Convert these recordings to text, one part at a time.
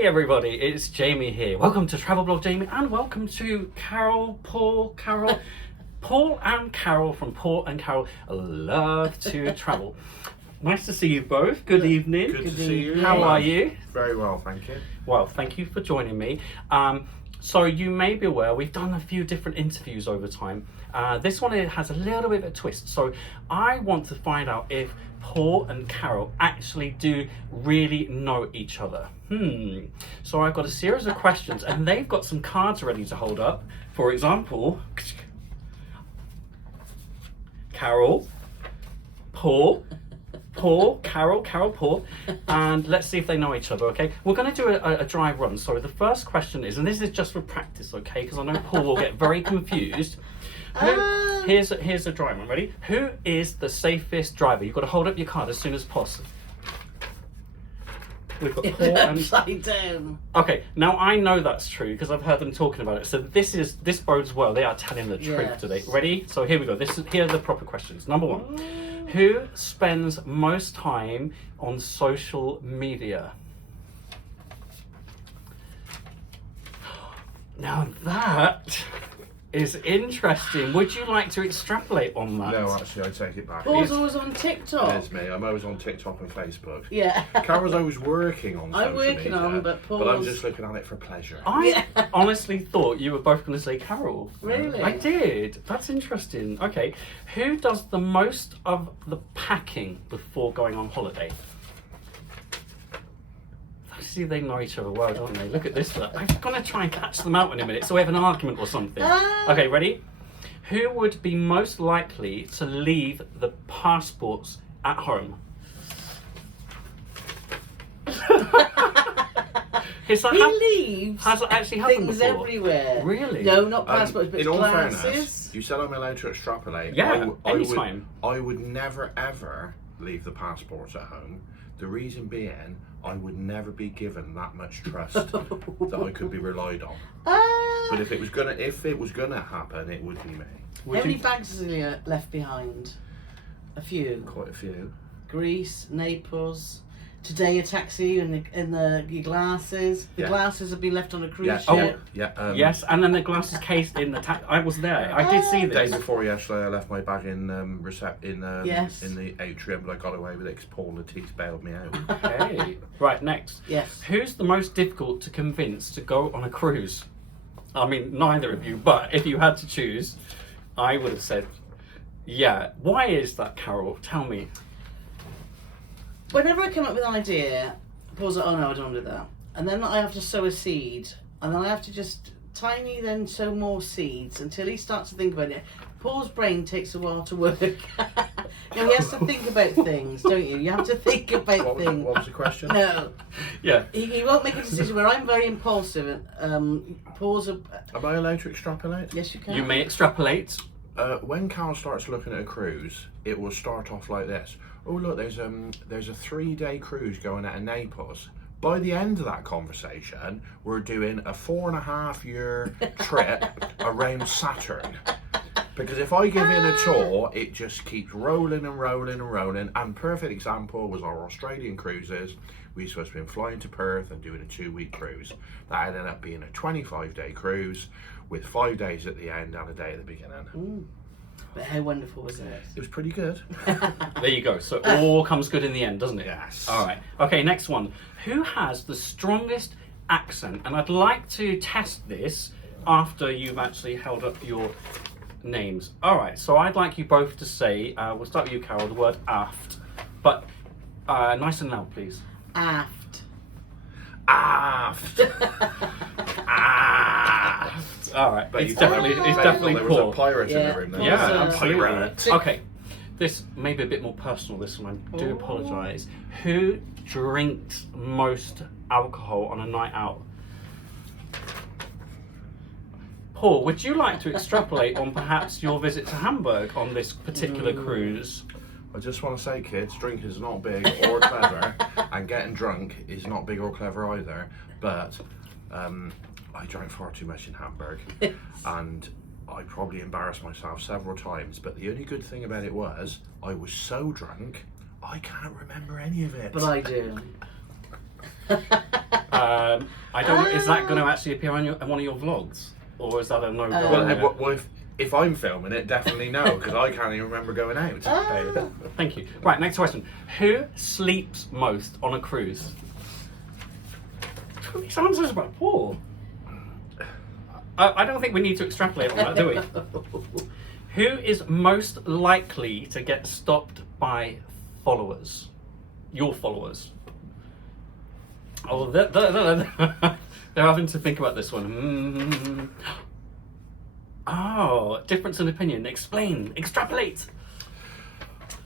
Hey everybody, it's Jamie here. Welcome to Travel Blog Jamie and welcome to Carole, Paul and Carole from Paul and Carole Love to Travel. Nice to see you both. Good evening. Good to see you. How are you? Very well, thank you. Well, thank you for joining me. So you may be aware we've done a few different interviews over time. This one has a little bit of a twist. So I want to find out if Paul and Carole actually do really know each other. So I've got a series of questions and they've got some cards ready to hold up. For example, Carole, Paul, Carole, Paul, and let's see if they know each other, okay? We're going to do a dry run. So the first question is, and this is just for practice, okay? Because I know Paul will get very confused. Here's a dry one, ready? Who is the safest driver? You've got to hold up your card as soon as possible. We've got Paul and... Upside down. Okay, now I know that's true because I've heard them talking about it. So this bodes well. They are telling the truth Yes. today. Ready? So here we go. Here are the proper questions. Number one. Who spends most time on social media? Now that is interesting. Would you like to extrapolate on that? No, actually, I take it back. Paul's always on TikTok. It is me. I'm always on TikTok and Facebook. Yeah. Carole's always working on social I'm working media, on, but Paul's... I'm just looking at it for pleasure. I honestly thought you were both going to say Carole. Really? I did. That's interesting. Okay. Who does the most of the packing before going on holiday? See, they know each other well, don't they? Look at this. I'm going to try and catch them out in a minute so we have an argument or something. Okay, ready? Who would be most likely to leave the passports at home? Has leaves that actually happened things before? everywhere. Really? No, not passports, but in all glasses. fairness, you said I'm allowed to extrapolate. Yeah, anytime. I would never ever leave the passports at home. The reason being, I would never be given that much trust that I could be relied on. But if it was gonna happen, it would be me. How many bags has he left behind? A few. Quite a few. Greece, Naples. Today a taxi and your glasses. The glasses have been left on a cruise ship. Yes, and then the glasses case in the I was there. I did see this. Day before yesterday, I left my bag in Yes. in the atrium, but I got away with it because Paul and Latisse bailed me out. Okay. Right, next. Yes. Who's the most difficult to convince to go on a cruise? I mean, neither of you, but if you had to choose, I would have said, yeah. Why is that, Carole? Tell me. Whenever I come up with an idea, Paul's like, oh no, I don't want to do that. And then I have to sow a seed. And then I have to just then sow more seeds until he starts to think about it. Paul's brain takes a while to work. Now he has to think about things, don't you? You have to think about things. What was the question? No. Yeah. He won't make a decision where I'm very impulsive. Paul's a... Am I allowed to extrapolate? Yes, you can. You may extrapolate. When Carole starts looking at a cruise, it will start off like this. Oh look, there's a 3-day cruise going out of Naples. By the end of that conversation, we're doing a 4.5-year trip around Saturn. Because if I give in at all, it just keeps rolling and rolling and rolling. And perfect example was our Australian cruises. We were supposed to be flying to Perth and doing a 2-week cruise. That ended up being a 25-day cruise with 5 days at the end and a day at the beginning. Ooh. But how wonderful was it? It was pretty good. There you go. So it all comes good in the end, doesn't it? Yes. All right. Okay, next one. Who has the strongest accent? And I'd like to test this after you've actually held up your names. All right. So I'd like you both to say, we'll start with you, Carole, the word aft. But nice and loud, please. Aft. Aft. Aft. All right. But It's definitely there was Paul. a pirate in the room there. Yeah, Also- absolutely. Pirate. Okay, this may be a bit more personal, this one. I do apologise. Who drinks most alcohol on a night out? Paul, would you like to extrapolate on perhaps your visit to Hamburg on this particular cruise? I just want to say, kids, drink is not big or clever, and getting drunk is not big or clever either, but I drank far too much in Hamburg, and I probably embarrassed myself several times, but the only good thing about it was I was so drunk, I can't remember any of it. But I do. I don't. Is that going to actually appear on one of your vlogs, or is that a no-go? Well, if I'm filming it, definitely no, because I can't even remember going out. Thank you. Right, next question. Who sleeps most on a cruise? These answers about Paul. I don't think we need to extrapolate on that, do we? Who is most likely to get stopped by followers? Your followers. Oh, they're having to think about this one. Oh, difference in opinion. Explain. Extrapolate.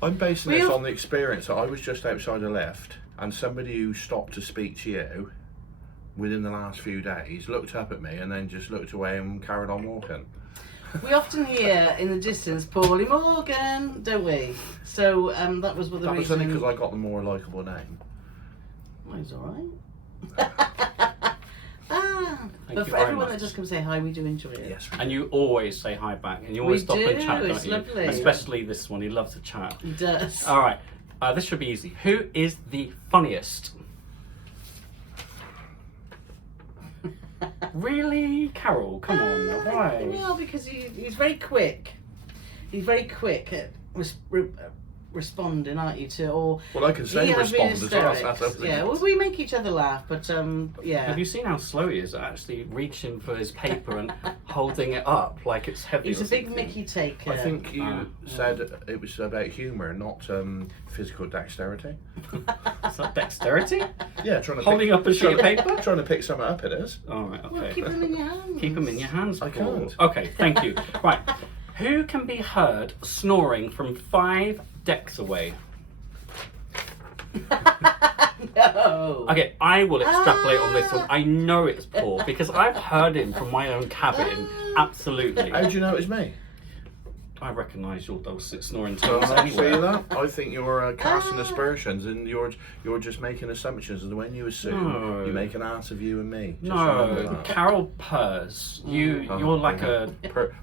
I'm basing this on the experience that I was just outside a lift and somebody who stopped to speak to you within the last few days looked up at me and then just looked away and carried on walking. We often hear in the distance, Paulie Morgan, don't we? So that was what the That was reason. only because I got the more likeable name. Oh, he's all right. Thank But you for very everyone much. that does come say hi, we do enjoy it. Yes. And you always say hi back, and you always We stop and do, chat, don't it's you? lovely. Especially this one, he loves to chat. He does. All right, this should be easy. Who is the funniest? Really, Carole? Come on, now, why? Well, because he's very quick. He's very quick at responding, aren't you? To or Well, I can say he has respond been as well. hysterics. Yeah, well, we make each other laugh, but yeah. Have you seen how slow he is at actually reaching for his paper and holding it up like it's heavy? He's or a big something? Mickey taker. I think you said it was about humour, not physical dexterity. Is that dexterity? Yeah, trying to Holding up a sheet of paper? Trying to pick something up. It is. All right, okay. Well, keep them in your hands. Keep them in your hands. I Paul. can't. Okay, thank you. Right, who can be heard snoring from 5 decks away? No. Okay, I will extrapolate on this one. I know it's Paul because I've heard him from my own cabin. Absolutely. How do you know it was me? I recognise your dulcet snoring Well, tones I see anywhere. that. I think you're casting aspersions, and you're just making assumptions, and when you assume, No. you make an ass of you and me. Just remember No, that. Carole purrs. You're like a.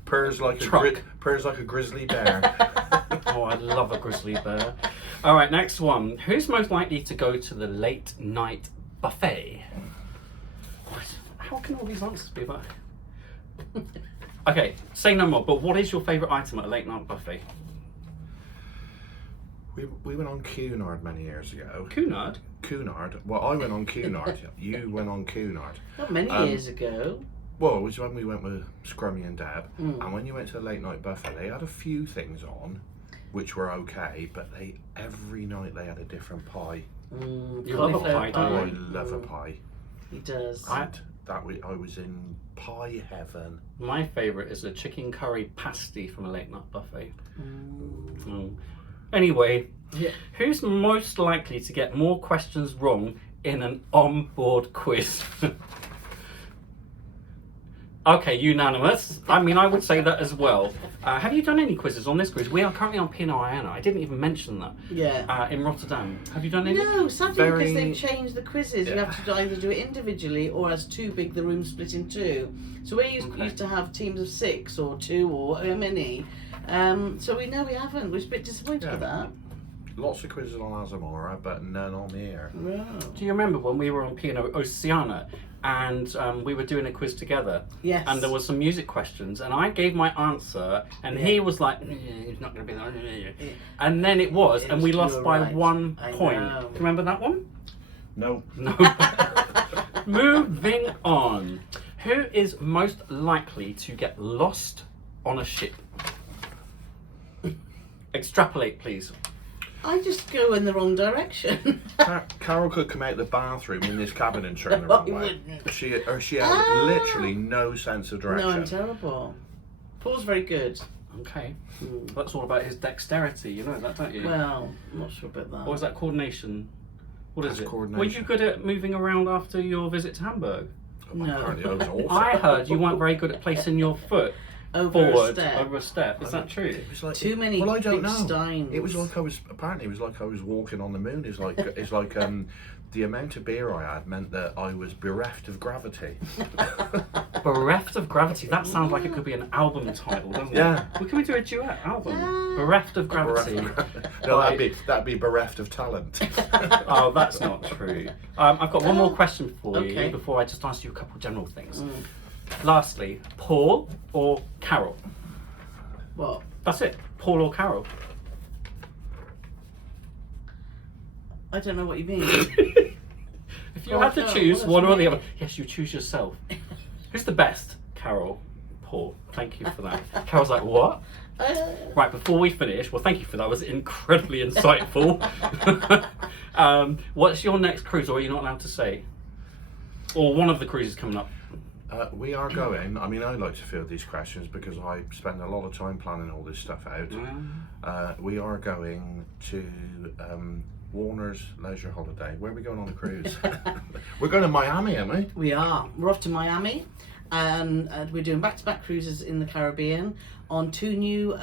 Purrs like Truck. purrs like a grizzly bear. Oh, I love a grizzly bear. All right, next one. Who's most likely to go to the late night buffet? What? How can all these answers be about? Okay, say no more. But what is your favourite item at a late night buffet? We went on Cunard many years ago. Cunard. Cunard. Well, I went on Cunard. You went on Cunard. Not many years ago. Well, it was when we went with Scrummy and Deb, Mm. and when you went to the late night buffet, they had a few things on, which were okay, but every night they had a different pie. You love a Cauliflower pie, don't Oh, you? I love a pie. He does. I- I was in pie heaven. My favourite is a chicken curry pasty from a late night buffet. Anyway, Yeah. who's most likely to get more questions wrong in an on-board quiz? Okay, unanimous. I mean, I would say that as well. Have you done any quizzes on this quiz? We are currently on P&O Iona. I didn't even mention that. Yeah. In Rotterdam. Have you done any? No, sadly Very- because they've changed the quizzes. You Yeah. have to either do it individually or as too big, the room split in two. So we Okay. used to have teams of 6 or 2 or how many. So we haven't. We're a bit disappointed with that. Lots of quizzes on Azamora, but none on here. Wow. Do you remember when we were on P&O Iona and we were doing a quiz together? Yes. And there was some music questions, and I gave my answer, and he was like, "It's not going to be that." And then it was, and we You lost were by right. 1 I point. know. Do you remember that one? No. No. Moving on. Who is most likely to get lost on a ship? Extrapolate, please. I just go in the wrong direction. Carole could come out the bathroom in this cabin and turn the No, wrong I way. wouldn't. She has Ah. literally no sense of No, I'm direction. terrible. Paul's very good. Okay. That's all about his dexterity, you know that, don't you? Well, I'm not sure about that. Or is that coordination? What is That's it? coordination. Were you good at moving around after your visit to Hamburg? No. Apparently I was awful. I heard you weren't very good at placing your foot forward step. over a step. Is that true? It was like Too many Well, I don't big know. steins. It was like apparently it was like I was walking on the moon. It's like the amount of beer I had meant that I was bereft of gravity. Bereft of Gravity. That sounds like it could be an album title, doesn't it? Yeah. Well, can we do a duet album? Bereft of Gravity. No, that'd be bereft of talent. Oh, that's not true. I've got one more question for Okay. you before I just ask you a couple of general things. Lastly, Paul or Carole? What? That's it. Paul or Carole? I don't know what you mean. If you Well, had to Carole, choose well, one or that's the me. other, yes, you choose yourself. Who's the best? Carole, Paul. Thank you for that. Carole's like, what? Right, before we finish, well, thank you for that. It was incredibly insightful. What's your next cruise, or are you not allowed to say? Or one of the cruises coming up? We are going. I mean, I like to field these questions because I spend a lot of time planning all this stuff out. We are going to Warner's Leisure Holiday. Where are we going on the cruise? We're going to Miami, aren't we? We are. We're off to Miami, and we're doing back-to-back cruises in the Caribbean on 2 new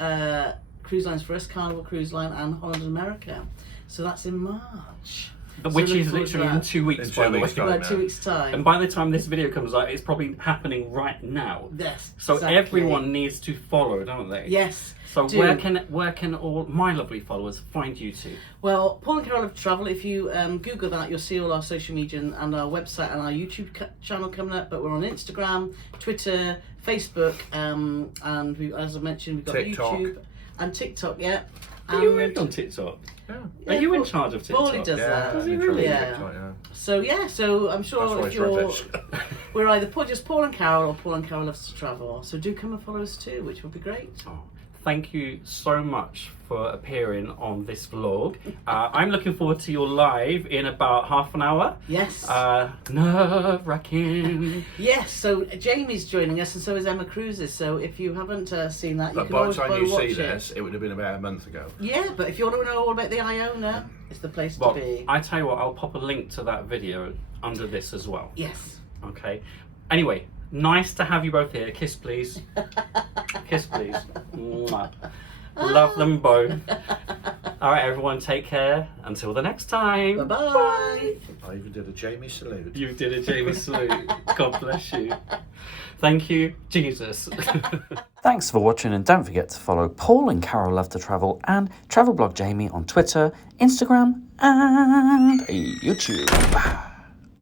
cruise lines for us, Carnival Cruise Line and Holland America. So that's in March. Which So look is forward to literally in that. 2 weeks, In by 2 the weeks' way. time. About 2 weeks' time. And by the time this video comes out, it's probably happening right now. Yes. So exactly. everyone needs to follow, don't they? Yes. So do. where can all my lovely followers find you two? Well, Paul and Carole Love to Travel, if you Google that, you'll see all our social media and our website and our YouTube channel coming up. But we're on Instagram, Twitter, Facebook, and we, as I mentioned, we've got TikTok. YouTube and TikTok, yeah. Are you in on TikTok? Yeah. Are you in Paul- charge of TikTok? Paulie does Yeah, that. Does he I'm in charge of really? Yeah. TikTok, yeah. So I'm sure That's why if it's you're, rubbish. we're either just Paul and Carole or Paul and Carole Loves to Travel. So do come and follow us too, which will be great. Oh, thank you so much for appearing on this vlog. I'm looking forward to your live in about half an hour. Yes. Nerve-wracking. Yes. So Jamie's joining us, and so is Emma Cruises. So if you haven't seen that, you But can by the always time go you watch see it. this, it would have been about a month ago. Yeah, but if you want to know all about the Iona, it's the place Well, to be. I tell you what, I'll pop a link to that video under this as well. Yes. Okay. Anyway, nice to have you both here. Kiss, please. Kiss, please. Mwah. Love them both. All right, everyone, take care. Until the next time. Bye-bye. I even did a Jamie salute. You did a Jamie salute. God bless you. Thank you, Jesus. Thanks for watching, and don't forget to follow Paul and Carole Love to Travel and Travel Blog Jamie on Twitter, Instagram and YouTube.